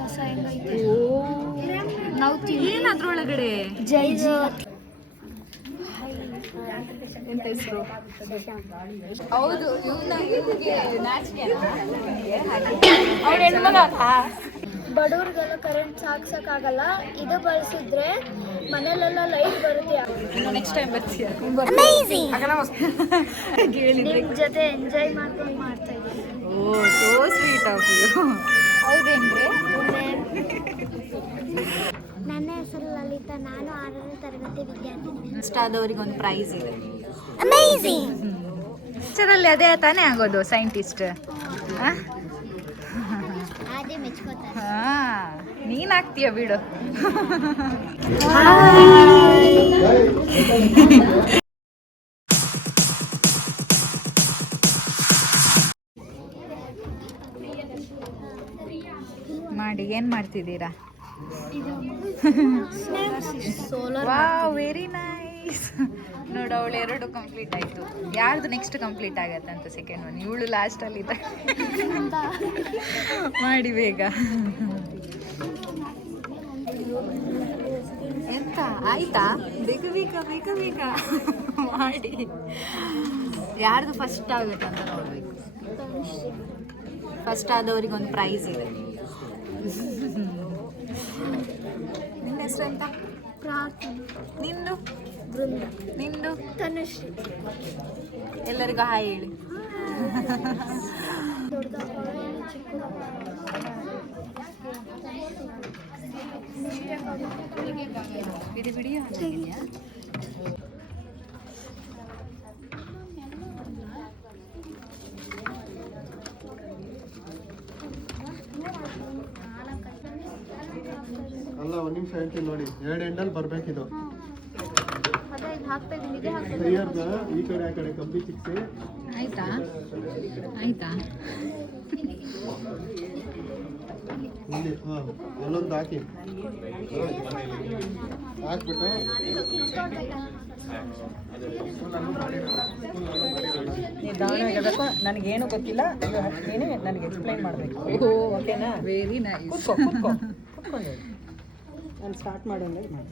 ಕಸ ಹೆಂಗೈತೆ ಓ ನಾವು ಏನದ್ರೊಳಗಡೆ ಜೈ ಎಂತ ಹೆಸರು? ಹೌದು ಇವ್ನಿಗೆ ನಾಚಿಕೆ ಅವ್ರ ಹೆಣ್ಮಗ. ಬಡವ್ರಿಗೆಲ್ಲ ಕರೆಂಟ್ ಸಾಕ್ಸಕ್ಕಾಗಲ್ಲ. ಇದು ಬಳಸಿದ್ರೆ ಮನೇಲೆಲ್ಲ ಲೈಟ್ ಬರುತ್ತೆ. ನೆಕ್ಸ್ಟ್ ಟೈಮ್ ಬರ್ತೀಯ? ನಿಮ್ ಜೊತೆ ಎಂಜಾಯ್ ಮಾಡ್ಕೊಂಡು ಮಾಡ್ತಾ ಇದ್ದೀನಿ. Oh so sweet of you. ಹೌದೇನ್ರಿ? ನನ್ನ ಹೆಸರು ಲಲಿತಾ. ನಾನು 6ನೇ ತರಗತಿ ವಿದ್ಯಾರ್ಥಿ. ಇಷ್ಟ ಆದವರಿಗೆ ಒಂದು ಪ್ರೈಸ್ ಇದೆ. ಪಿಕ್ಚರಲ್ಲಿ ಅದೇ ತಾನೇ ಆಗೋದು ಸೈಂಟಿಸ್ಟ್. ಅದೇ ಮೆಚ್ಕೋತಾರೆ. ಹಾ ನೀನ್ ಆಗ್ತೀಯ ಬಿಡು. ಮಾಡಿ ಏನ್ ಮಾಡ್ತಿದ್ದೀರಾ? Wow very nice. ನೋಡು ಅವಳು 2 ಕಂಪ್ಲೀಟ್ ಆಯ್ತು. ಯಾರ್ದು ನೆಕ್ಸ್ಟ್ ಕಂಪ್ಲೀಟ್ ಆಗತ್ತೆ ಅಂತ ಸೆಕೆಂಡ್ ಒನ್. ಇವಳು ಲಾಸ್ಟ್ ಅಲ್ಲಿ ಮಾಡಿ ಬೇಗ. ಎಂತ ಆಯ್ತಾ? ಬೇಗ ಬೇಗ ಬೇಗ ಬೇಗ ಮಾಡಿ. ಯಾರ್ದು ಫಸ್ಟ್ ಆಗುತ್ತೆ ಅಂತ ನೋಡ್ಬೇಕು. ಫಸ್ಟ್ ಆದವರಿಗೆ ಒಂದು ಪ್ರೈಸ್ ಇದೆ. ನಿನ್ನ ಹೆಸರು ಎಂತ? ಪ್ರಾರ್ಥನೆ. ನಿಂದು? ಬೃಂದ. ನಿಂದು? ತನುಶ್ರೀ. ಎಲ್ಲರಿಗೂ ಹಾಯ್ ಹೇಳಿ. ಬಿಡಿ ಬಿಡಿ ಅಲ್ಲ ಒಂದು ನಿಮಿಷ ಹೇಳ್ತೀನಿ ನೋಡಿ. 2 ಎಂಡಲ್ಲಿ ಬರ್ಬೇಕಿದು. ಈ ಕಡೆ ಆ ಕಡೆ ಕಂಬಿ ಚಿಕ್ಸಿ. ಆಯ್ತಾ ಆಯ್ತಾ? ಇಲ್ಲಿ ಅಲ್ಲೊಂದು ಹಾಕಿ ಹಾಕ್ಬಿಟ್ಟು ನಿಧಾನವಾಗಿರಬೇಕು. ನನಗೇನು ಗೊತ್ತಿಲ್ಲ, ನೀನೇ ನನಗೆ ಎಕ್ಸ್ಪ್ಲೈನ್ ಮಾಡಬೇಕು. ಓಕೆನಾ? Very nice. ಕೂತ್ಕೊಂಡು ನಾನು ಸ್ಟಾರ್ಟ್ ಮಾಡಿ ಅಂದಾಗ ಮಾಡಿ.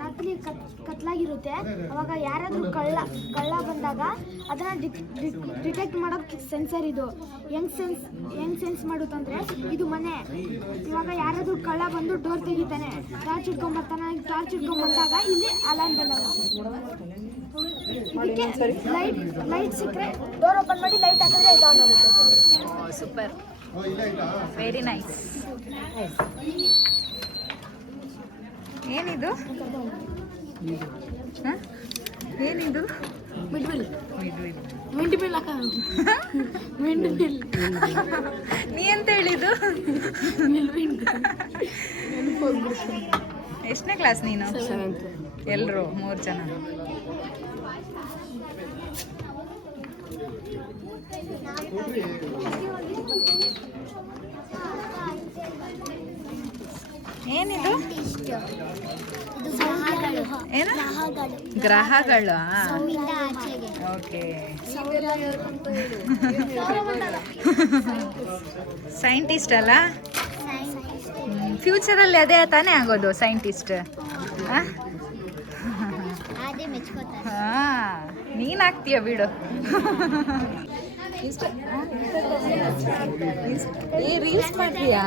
ರಾತ್ರಿ ಕತ್ಲಾಗಿರುತ್ತೆ. ಅವಾಗ ಯಾರಾದ್ರೂ ಕಳ್ಳ ಬಂದಾಗ ಅದನ್ನ ಡಿಟೆಕ್ಟ್ ಮಾಡೋಕೆ ಸೆನ್ಸರ್ ಇದು. ಹೆಂಗ್ ಸೆನ್ಸ್ ಮಾಡುತ್ತಂದ್ರೆ ಇದು ಮನೆ. ಇವಾಗ ಯಾರಾದ್ರೂ ಕಳ್ಳ ಬಂದು ಡೋರ್ ತೆಗಿತಾನೆ, ಟಾರ್ಚ್ ಇಟ್ಕೊಂಡ್ಬರ್ತಾನೆ. ಟಾರ್ಚ್ ಇಟ್ಕೊಂಡ್ಬಂದಾಗ ಇಲ್ಲಿ ಅಲಾರ್ಮ್ ಬೆಲ್ ಆಗುತ್ತೆ. ಇದಕ್ಕೆ ಲೈಟ್ ಸಿಕ್ಕರೆ ಡೋರ್ ಓಪನ್ ಮಾಡಿ ಲೈಟ್ ಹಾಕಿದ್ರೆ ಇದು ಆನ್ ಆಗುತ್ತೆ. Super, very nice. ಏನಿದು? ಏನಿದು? ಮಿಡ್ವಿಲ್. ನೀ ಅಂತ ಹೇಳಿದ್ದು? ಎಷ್ಟನೇ ಕ್ಲಾಸ್ ನೀನು? ಎಲ್ಲರೂ 3 ಜನ. ಏನಿದು? ಏನು? ಗ್ರಹಗಳು. ಓಕೆ. ಸೈಂಟಿಸ್ಟ್ ಅಲ್ಲ? ಫ್ಯೂಚರಲ್ಲಿ ಅದೇ ತಾನೇ ಆಗೋದು ಸೈಂಟಿಸ್ಟ್. ನೀನ್ ಆಗ್ತೀಯ ಬಿಡು. ರೀಲ್ಸ್ ಮಾಡ್ತೀಯಾ?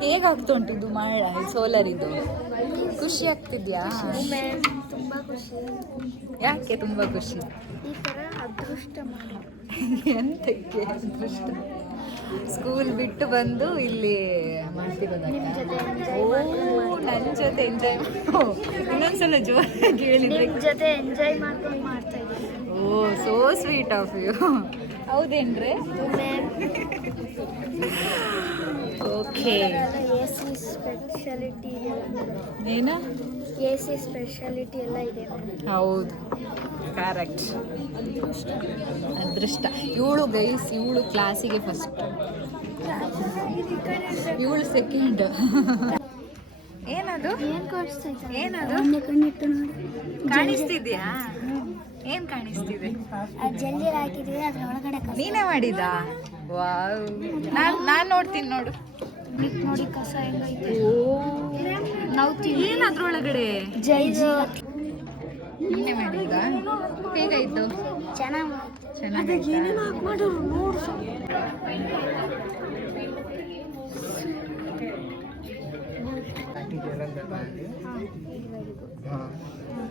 ಹೇಗಾಗ್ತಾ ಉಂಟಿದ್ದು ಮಾಡ ಸೋಲಾರ್ ಇದು? ಖುಷಿ ಆಗ್ತಿದ್ಯಾ? ತುಂಬಾ ಖುಷಿ. ಯಾಕೆ ತುಂಬಾ ಖುಷಿ? ಈ ತರ ಅದೃಷ್ಟ ಮಾಡಿ. ಎಂತಕ್ಕೆ ಅದೃಷ್ಟ? ಸ್ಕೂಲ್ ಬಿಟ್ಟು ಬಂದು ಇಲ್ಲಿ ಮಾಡ್ತಿರೋದಕ್ಕ? ನನ್ನ ಜೊತೆ ಎಂಜಾಯ್. ಇನ್ನೊಂದ್ಸಲ ಜೋರಾಗಿ ಹೇಳಿದ್ರೆ. ನಿಮ್ಮ ಜೊತೆ ಎಂಜಾಯ್ ಮಾಡ್ಕೊಂಡು ಮಾಡ್ತಾ ಇದ್ದೀನಿ. Oh so sweet of you. ಹೌದೇನ್ರಿ? ಓಕೆ. AC ಸ್ಪೆಷಾಲಿಟಿ ಏನು? AC ಸ್ಪೆಷಾಲಿಟಿ ಎಲ್ಲ ಇದೆ. ಹೌದು, ಕರೆಕ್ಟ್. ಅದೃಷ್ಟ. ಇವಳು ಗೈಸ್, ಇವಳು ಕ್ಲಾಸಿಗೆ ಫಸ್ಟ್, ಇವಳು ಸೆಕೆಂಡ್. ಏನದು? ಏನು ಕಾಣಿಸ್ತಾ ಇದೆ? ಏನದು? ಕಣ್ಣಿಟ್ಟು ನೋಡಿ. ಕಾಣಿಸ್ತಿದ್ಯಾ? ಏನ್ ಕಾಣಿಸ್ತಿದೆ? ಜಲ್ಲಿ ಹಾಕಿದ್ವಿ ಅದ್ರ ಒಳಗಡೆ ನೀನೇ ಮಾಡಿದಾ? ವಾವ್, ನಾನ್ ನೋಡ್ತೀನಿ ನೋಡು. ನೋಡಿ ಕಸ ಹೆಂಗೈತೆ. ನಾವು ಏನ್ ಅದ್ರೊಳಗಡೆ? ಜೈದು ನೀನೇ ಮಾಡಿದ್ದ? ಹೇಗಾಯ್ತು? ಚೆನ್ನಾಗಾಯ್ತಾ? ಮಾಡೋರು ನೋಡು.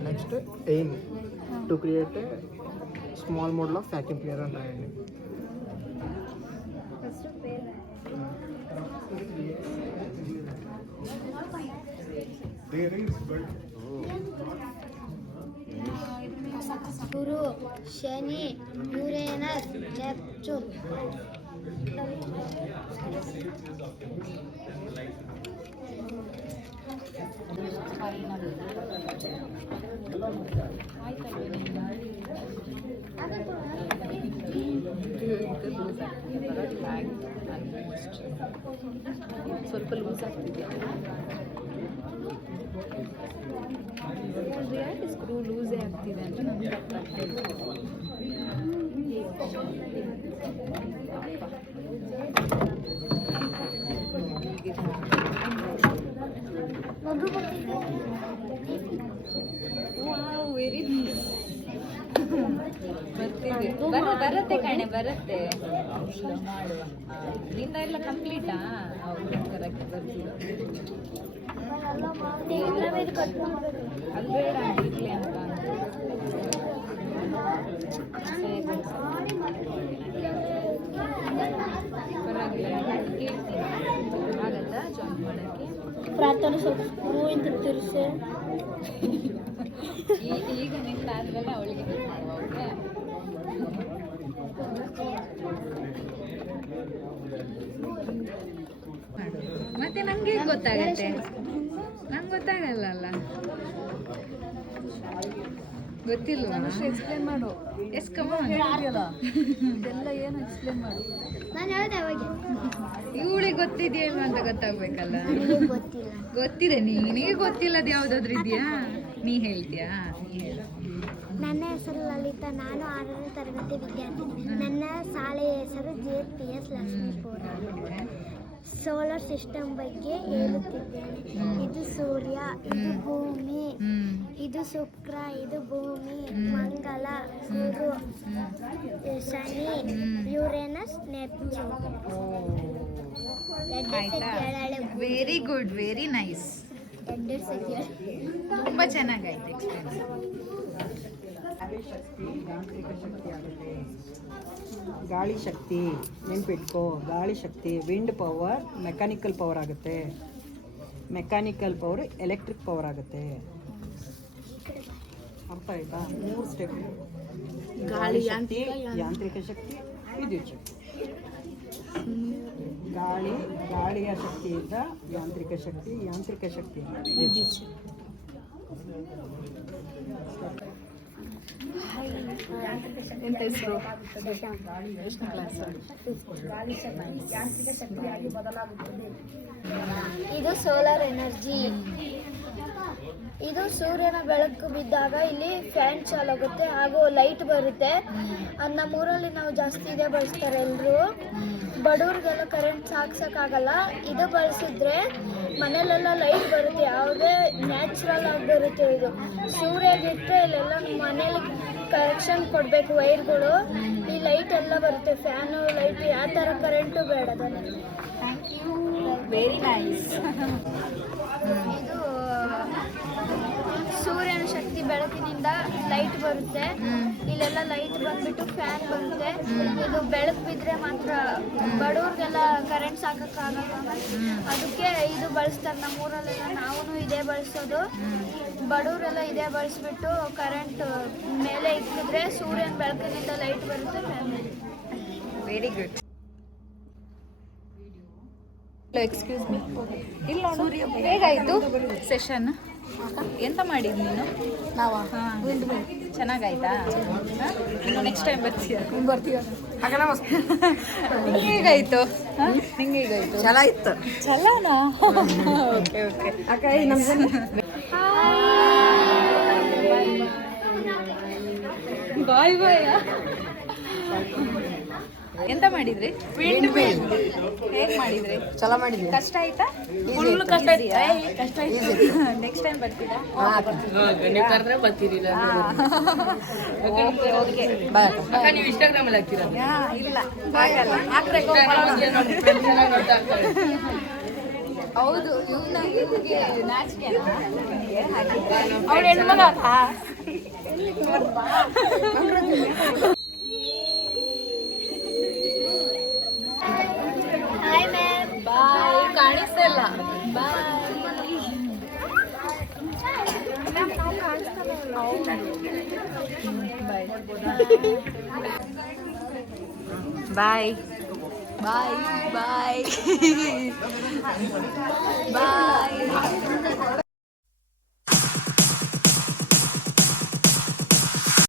Next aim to create a small model of vacuum cleaner అని రాయండి. ಗುರು, ಶನಿ, ಯುರೇನಸ್, ನೆಪ್ಚೂನ್. ಸ್ವಲ್ಪ ಲೂಸ್ ಆಗ್ತಿದೆಯಾ? ಯಾಕೆ ಸ್ಕ್ರೂ ಲೂಸೇ ಆಗ್ತಿದೆ ಅಂತ ನನಗೆ ಗೊತ್ತಾಗ್ತಿಲ್ಲ. Very nice. ಬರುತ್ತೆ ಕಣೆ, ಬರುತ್ತೆ. ಮಾಡುವ. ನಿಂದ ಎಲ್ಲ ಕಂಪ್ಲೀಟಾ? ಹೌದು, ಕರೆಕ್ಟ್ ಬರ್ತೀವಿ. ಅದು ಬೇಡ ಇಡ್ಲಿ ಅಂತ ಪರವಾಗಿಲ್ಲ, ಕೇಳ್ತೀನಿ. ಆಗತ್ತಾ ಜಾಯಿನ್ ಮಾಡೋಕ್ಕೆ? ಪ್ರಾರ್ಥನೆ ಸ್ವಲ್ಪ ಸ್ಕ್ರೂ ಇಂದ ತಿರ್ಸೆ. ಈಗ ನಿಂದ ಆದ್ಮೇಲೆ ಅವಳಿಗೆ ಮಾಡುವ. ಓಕೆ, ಮತ್ತೆ ನಂಗೆ ಗೊತ್ತಾಗತ್ತೆ? ನಂಗೆ ಗೊತ್ತಾಗಲ್ಲ. ಗೊತ್ತಿಲ್ವಾ? ಎಕ್ಸ್ಪ್ಲೇನ್ ಮಾಡು. Yes come on. ಇದೆಲ್ಲ ಏನು ಎಕ್ಸ್ಪ್ಲೇನ್ ಮಾಡು. ನಾನು ಹೇಳ್ದೆ ಅವಾಗ. ಇವಳಿಗೆ ಗೊತ್ತಿದೆಯಾ ಇಲ್ವಾ ಅಂತ ಗೊತ್ತಾಗ್ಬೇಕಲ್ಲ. ಗೊತ್ತಿಲ್ಲ. ಗೊತ್ತಿದೆ, ನಿನಗೆ ಗೊತ್ತಿಲ್ಲದ ಯಾವ್ದಾದ್ರು ಇದೆಯಾ? ನೀ ಹೇಳ್ತೀಯಾ? ನೀ ಹೇಳು. ನನ್ನ ಹೆಸರು ಲಲಿತಾ, ನಾನು 6ನೇ ತರಗತಿ ವಿದ್ಯಾರ್ಥಿ. ನನ್ನ ಶಾಲೆಯ ಹೆಸರು JPS ಲಕ್ಷ್ಮೀಪುರ. ಸೋಲಾರ್ ಸಿಸ್ಟಮ್ ಬಗ್ಗೆ ಹೇಳುತ್ತಿದ್ದೇನೆ. ಇದು ಸೂರ್ಯ, ಇದು ಭೂಮಿ, ಇದು ಶುಕ್ರ, ಇದು ಭೂಮಿ, ಮಂಗಲ, ಗುರು, ಶನಿ, ಯುರೇನಸ್, ನೆಪ್ಚೂನ್. ಆಯ್ತಾ? Very good, very nice. ತುಂಬ ಚೆನ್ನಾಗಾಯ್ತು ಎಕ್ಸ್ಪೀರಿಯನ್ಸ್. ಗಾಳಿ ಶಕ್ತಿ ನೆನ್ಪಿಟ್ಕೋ. ಗಾಳಿ ಶಕ್ತಿ ವಿಂಡ್ ಪವರ್ ಮೆಕ್ಯಾನಿಕಲ್ ಪವರ್ ಆಗುತ್ತೆ. ಮೆಕ್ಯಾನಿಕಲ್ ಪವರ್ ಎಲೆಕ್ಟ್ರಿಕ್ ಪವರ್ ಆಗುತ್ತೆ. ಅರ್ಥ ಆಯ್ತಾ? 3 ಸ್ಟೆಪ್. ಗಾಳಿ ಶಕ್ತಿ, ಯಾಂತ್ರಿಕ ಶಕ್ತಿ, ವಿದ್ಯುತ್ ಶಕ್ತಿ. ಗಾಳಿಯ ಶಕ್ತಿಯಿಂದ ಯಾಂತ್ರಿಕ ಶಕ್ತಿ, ಯಾಂತ್ರಿಕ ಶಕ್ತಿಯಿಂದ ವಿದ್ಯುತ್ ಶಕ್ತಿ. ಎಂತ ಹೆಸರು? ಇದು ಸೋಲಾರ್ ಎನರ್ಜಿ. ಇದು ಸೂರ್ಯನ ಬೆಳಕು ಬಿದ್ದಾಗ ಇಲ್ಲಿ ಫ್ಯಾನ್ ಚಾಲಾಗುತ್ತೆ ಹಾಗೂ ಲೈಟ್ ಬರುತ್ತೆ. ನಮ್ಮೂರಲ್ಲಿ ನಾವು ಜಾಸ್ತಿ ಇದೇ ಬಳಸ್ತಾರೆ ಎಲ್ಲರೂ. ಬಡವ್ರಿಗೆಲ್ಲ ಕರೆಂಟ್ ಸಾಕ್ಸೋಕ್ಕಾಗಲ್ಲ. ಇದು ಬಳಸಿದ್ರೆ ಮನೇಲೆಲ್ಲ ಲೈಟ್ ಬರುತ್ತೆ, ಯಾವುದೇ ನ್ಯಾಚುರಲ್ ಆಗಿ ಬರುತ್ತೆ. ಇದು ಸೂರ್ಯ ಬಿಟ್ಟರೆ ಇಲ್ಲೆಲ್ಲ ಮನೇಲಿ ಕನೆಕ್ಷನ್ ಕೊಡಬೇಕು ವೈರ್ಗಳು. ಈ ಲೈಟ್ ಎಲ್ಲ ಬರುತ್ತೆ, ಫ್ಯಾನು ಲೈಟ್, ಯಾವ ಥರ ಕರೆಂಟು ಬೇಡ. Thank you, very nice. ಇದು ಸೂರ್ಯನ ಶಕ್ತಿ ಬೆಳಕಿನಿಂದ ಲೈಟ್ ಬರುತ್ತೆ. ಇಲ್ಲೆಲ್ಲ ಲೈಟ್ ಬಂದ್ಬಿಟ್ಟು ಫ್ಯಾನ್ ಬರುತ್ತೆ. ಇದು ಬೆಳಕು ಬಿದ್ದರೆ ಮಾತ್ರ ಬಡವ್ರಿಗೆಲ್ಲ ಕರೆಂಟ್ ಸಾಕೋಕ್ಕಾಗಲ್ಲ. ಅದಕ್ಕೆ ಇದು ಬಳಸ್ತಾರೆ ನಮ್ಮೂರಲ್ಲೆಲ್ಲ. ನಾವು ಇದೇ ಬಳಸೋದು. ಬಡವರೆಲ್ಲ ಇದೇ ಬಳಸ್ಬಿಟ್ಟು ಕರೆಂಟ್ ಮೇಲೆ ಇಕ್ಕಿದ್ರೆ ಸೂರ್ಯನ ಬೆಳಕಿನಿಂದ ಲೈಟ್ ಬರುತ್ತೆ, fan. Very good. Excuse me, ಇಲ್ಲ ನೋಡು, ಹೇಗಾಯಿತು ಸೆಷನ್? ಎಂತ ಮಾಡಿದ್ದು ನೀನು? ನಾವು ಚೆನ್ನಾಗಾಯ್ತಾ? ಇನ್ನು ನೆಕ್ಸ್ಟ್ ಟೈಮ್ ಬರ್ತೀಯ? ಹೇಗಾಯ್ತು? ನಿಂಗೆ ಹೇಗಾಯ್ತು? ಚಲ ಇತ್ತು. ಚಲನಾ? Okay okay. ಅಕ್ಕ ನಮ್ಗೆ ಬಾಯ್ ಬಾಯ್. ಎಂತ ಮಾಡಿದ್ರಿ? ಹೇಗ್ ಮಾಡಿದ್ರಿ? ಚಲೋ ಮಾಡಿದ್ವಿ. ಕಷ್ಟ ಆಯ್ತಾ? ಫುಲ್ ಕಷ್ಟ ಕಷ್ಟ ಆಯ್ತು. ನೆಕ್ಸ್ಟ್ ಟೈಮ್ ಬರ್ತೀರಾ? ನೀವು ಕರೆದ್ರೆ ಬರ್ತೀರಿಲ್ಲ. Okay okay. ನೀವು ಇನ್ಸ್ಟಾಗ್ರಾಮಲ್ಲಿ ಹಾಕ್ತೀರಾ? ಇಲ್ಲ ಆಗಲ್ಲ. ಹೌದು ಇವ್ನಿಗೆ ನಾಚಿಕೆ ಅವಳು ಹೆಣ್ಮಗ. Hi ma'am. ಬಾಯ್. ಕಾಣಿಸಲ್ಲ. ಬಾಯ್. ಬಾಯ್ ಬಾಯ್ ಬಾಯ್ ಬಾಯ್.